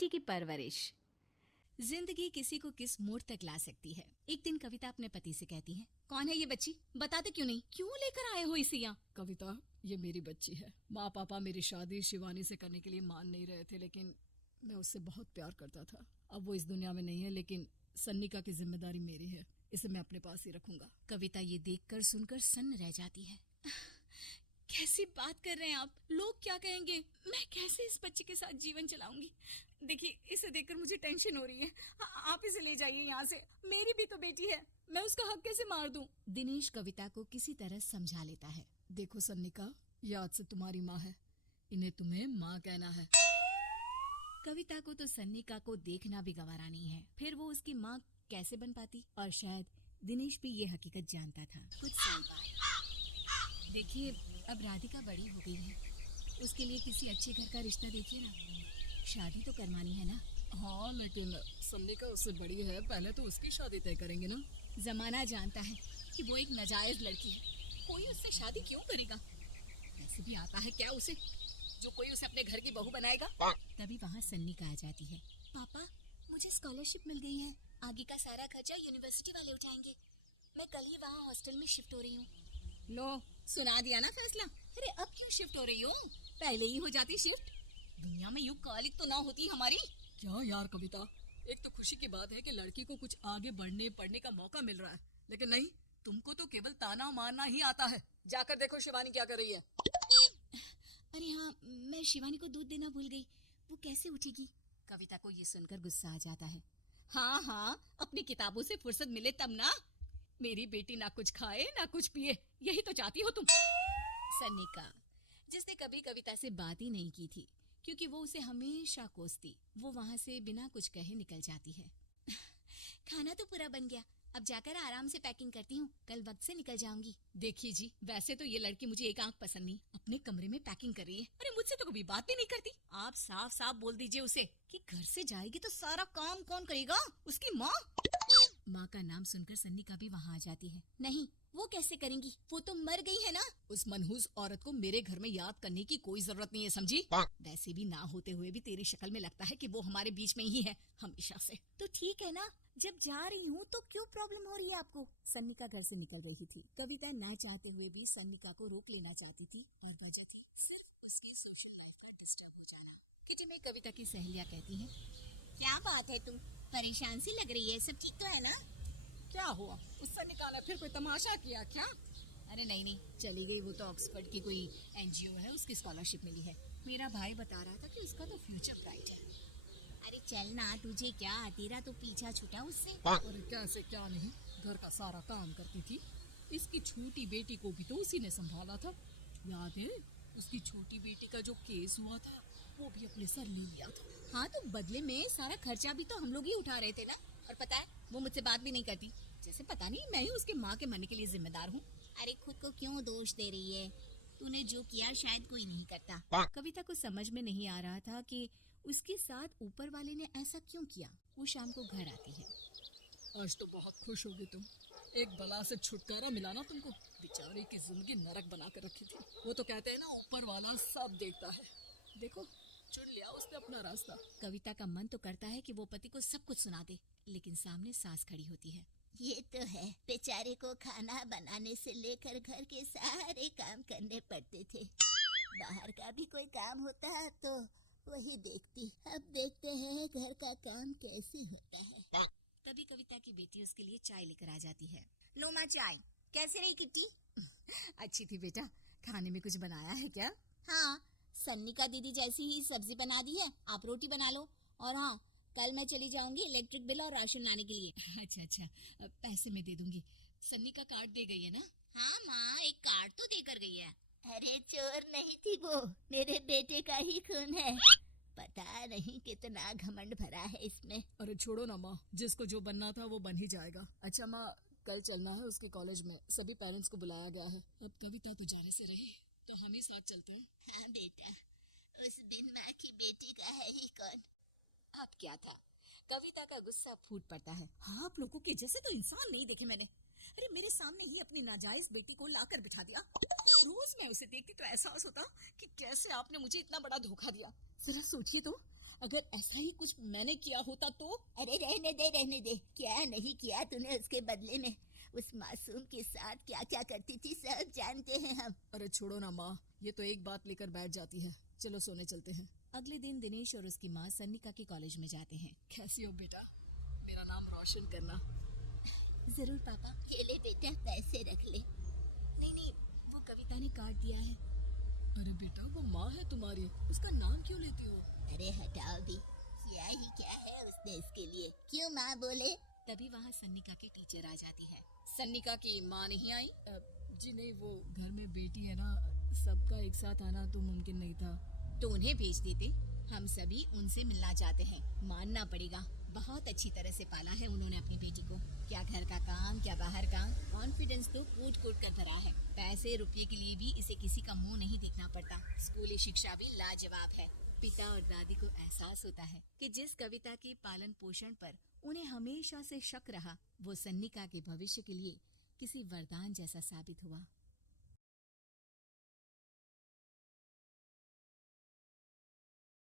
बेटी की परवरिश। जिंदगी किसी को किस मोड़ तक ला सकती है। एक दिन कविता अपने पति से कहती है, कौन है ये बच्ची, बताते क्यों नहीं, क्यों लेकर आए हो इसे यहाँ? कविता, ये मेरी बच्ची है। माँ पापा मेरी शादी शिवानी से करने के लिए मान नहीं रहे थे, लेकिन मैं उससे बहुत प्यार करता था। अब वो इस दुनिया में नहीं है, लेकिन सन्निका की जिम्मेदारी मेरी है। इसे मैं अपने पास ही रखूंगा। कविता ये देखकर सुनकर सन्न रह जाती है। कैसी बात कर रहे हैं आप, लोग क्या कहेंगे, मैं कैसे इस बच्चे के साथ जीवन चलाऊंगी? देखिए, इसे देखकर मुझे टेंशन हो रही है। आप इसे ले जाइए यहाँ से, मेरी भी तो बेटी है, मैं उसका हक कैसे मार दूं? दिनेश कविता को किसी तरह समझा लेता है। देखो सन्निका, ये आज से तुम्हारी माँ है, इन्हें तुम्हें माँ कहना है। कविता को तो सन्निका को देखना भी गवारा नहीं है, फिर वो उसकी माँ कैसे बन पाती? और शायद दिनेश भी ये हकीकत जानता था। कुछ साल बाद देखिए, अब राधिका बड़ी हो गई है, उसके लिए किसी अच्छे घर का रिश्ता देखिए ना, शादी तो करवानी है ना। हाँ, लेकिन सन्निका उससे बड़ी है, पहले तो उसकी शादी तय करेंगे ना। जमाना जानता है कि वो एक नाजायज लड़की है, कोई उससे शादी क्यों करेगा? वैसे भी आता है क्या उसे, जो कोई उसे अपने घर की बहू बनाएगा? तभी वहाँ सन्निका आ जाती है। पापा, मुझे स्कॉलरशिप मिल गई है, आगे का सारा खर्चा यूनिवर्सिटी वाले उठाएंगे। मैं कल ही वहाँ हॉस्टल में शिफ्ट हो रही हूँ। लो, सुना दिया ना फैसला। अरे अब क्यों शिफ्ट हो रही हो, पहले ही हो जाती शिफ्ट। दुनिया में यूं कालिक तो ना होती हमारी। क्या यार कविता, एक तो खुशी की बात है कि लड़की को कुछ आगे बढ़ने पढ़ने का मौका मिल रहा है, लेकिन नहीं, तुमको तो केवल ताना मारना ही आता है। जाकर देखो शिवानी क्या कर रही है। अरे हाँ, मैं शिवानी को दूध देना भूल गई, वो कैसे उठेगी? कविता को ये सुनकर गुस्सा आ जाता है। हाँ हाँ, अपनी किताबों से फुर्सत मिले तब ना। मेरी बेटी ना कुछ खाए ना कुछ पिए, यही तो चाहती हो तुम। सन्निका, जिसने कभी कविता से बात ही नहीं की थी, क्योंकि वो उसे हमेशा कोसती, वो वहाँ से बिना कुछ कहे निकल जाती है। खाना तो पूरा बन गया, अब जाकर आराम से पैकिंग करती हूँ, कल वक्त से निकल जाऊंगी। देखिए जी, वैसे तो ये लड़की मुझे एक आंख पसंद नहीं, अपने कमरे में पैकिंग कर रही है। अरे मुझसे तो कभी बात भी नहीं करती। आप साफ साफ बोल दीजिए उसे कि घर से जाएगी तो सारा काम कौन करेगा, उसकी माँ। माँ का नाम सुनकर सन्निका भी वहाँ आ जाती है। नहीं, वो कैसे करेंगी, वो तो मर गई है ना। उस मनहूस औरत को मेरे घर में याद करने की कोई जरूरत नहीं है, समझी? वैसे भी ना होते हुए भी तेरी शक्ल में लगता है कि वो हमारे बीच में ही है हमेशा से। तो ठीक है ना, जब जा रही हूँ तो क्यों प्रॉब्लम हो रही है आपको? सन्निका घर से निकल रही थी। कविता ना चाहते हुए भी सन्निका को रोक लेना चाहती थी, और वजह थी सिर्फ उसकी सोशल लाइफ का डिस्टर्ब हो जाना। किटी में कविता की सहेलियाँ कहती हैं, क्या बात है, तुम परेशान सी लग रही है, सब ठीक तो है ना? क्या हुआ, उससे निकाला फिर कोई तमाशा किया क्या? अरे नहीं, चली गई, वो तो ऑक्सफोर्ड की कोई एनजीओ है, उसकी स्कॉलरशिप मिली है। मेरा भाई बता रहा था कि उसका तो फ्यूचर ब्राइट है। अरे चल ना, तुझे क्या, तेरा तो पीछा छूटा उससे। अरे कैसे क्या नहीं, घर का सारा काम करती थी। इसकी छोटी बेटी को भी तो उसी ने संभाला था, याद है? उसकी छोटी बेटी का जो केस हुआ था, वो भी अपने सर ले लिया था। हाँ, तो बदले में सारा खर्चा भी तो हम लोग ही उठा रहे थे ना। और पता है, वो मुझसे बात भी नहीं करती, जैसे पता नहीं मैं ही उसके माँ के मरने के लिए जिम्मेदार हूँ। अरे खुद को क्यों दोष दे रही है, तूने जो किया शायद कोई नहीं करता। कविता को समझ में नहीं आ रहा था कि उसके साथ ऊपर वाले ने ऐसा क्यों किया। वो शाम को घर आती है। आज तो बहुत खुश होगी तुम, एक बला से छुटकारा मिला ना तुमको। बेचारी की जिंदगी नरक बना कर रखी थी। वो तो कहते हैं ना, ऊपर वाला सब देखता है। देखो, चुन लिया उसने अपना रास्ता। कविता का मन तो करता है कि वो पति को सब कुछ सुना दे, लेकिन सामने सास खड़ी होती है। ये तो है, बेचारे को खाना बनाने से लेकर घर के सारे काम करने पड़ते थे। बाहर का भी कोई काम होता तो वही देखती। अब देखते हैं घर का काम कैसे होता है। तभी कविता की बेटी उसके लिए चाय लेकर आ जाती है। लो माँ चाय, कैसे रही किट्टी? अच्छी थी बेटा, खाने में कुछ बनाया है क्या? हाँ, सन्निका दीदी जैसी ही सब्जी बना दी है, आप रोटी बना लो। और हाँ, कल मैं चली जाऊंगी इलेक्ट्रिक बिल और राशन लाने के लिए। अच्छा, पैसे मैं दे दूंगी। सन्नी का कार्ड दे गई है ना? हाँ माँ, एक कार्ड तो देकर गई है। अरे चोर नहीं थी वो, मेरे बेटे का ही खून है। पता नहीं कितना घमंड भरा है इसमें। अरे छोड़ो ना माँ, जिसको जो बनना था वो बन ही जाएगा। अच्छा माँ, कल चलना है उसके कॉलेज में, सभी पेरेंट्स को बुलाया गया है। अब कविता तो जाने से रही, तो हम ही साथ चलते हैं। हाँ बेटा, उस बिन माँ की बेटी का है ही कौन। अब क्या था, कविता का गुस्सा फूट पड़ता है। हाँ, आप लोगों के जैसे तो इंसान नहीं देखे मैंने। अरे मेरे सामने ही अपनी नाजायज बेटी को लाकर बिठा दिया। रोज मैं उसे देखती तो एहसास होता कि कैसे आपने मुझे इतना बड़ा धोखा दिया। जरा सोचिए तो, अगर ऐसा ही कुछ मैंने किया होता तो? अरे रहने दे, क्या नहीं किया तूने उसके बदले में। उस मासूम के साथ क्या क्या करती थी सब जानते हैं हम। अरे छोड़ो ना माँ, ये तो एक बात लेकर बैठ जाती है। चलो सोने चलते हैं। अगले दिन दिनेश और उसकी माँ सन्निका के कॉलेज में जाते हैं। कैसी हो बेटा? मेरा नाम रोशन करना। जरूर पापा। ये ले बेटा, पैसे रख ले। नहीं, वो कविता ने काट दिया है। अरे बेटा, वो माँ है तुम्हारी, उसका नाम क्यों लेती हो? अरे हटाओ दी, क्या ही क्या है उसने इसके लिए, क्यों माँ बोले? तभी वहाँ सन्निका की टीचर आ जाती है। सन्निका की माँ नहीं आई? जी नहीं, वो घर में बेटी है ना, सबका एक साथ आना तो मुमकिन नहीं था। तो उन्हें भेज देते, हम सभी उनसे मिलना चाहते हैं। मानना पड़ेगा, बहुत अच्छी तरह से पाला है उन्होंने अपनी बेटी को। क्या घर का काम, क्या बाहर काम, कॉन्फिडेंस तो कूट कूट कर भरा है। पैसे रुपये के लिए भी इसे किसी का मुंह नहीं देखना पड़ता। स्कूली शिक्षा भी लाजवाब है। पिता और दादी को एहसास होता है कि जिस कविता के पालन पोषण पर उन्हें हमेशा से शक रहा, वो सन्निका के भविष्य के लिए किसी वरदान जैसा साबित हुआ।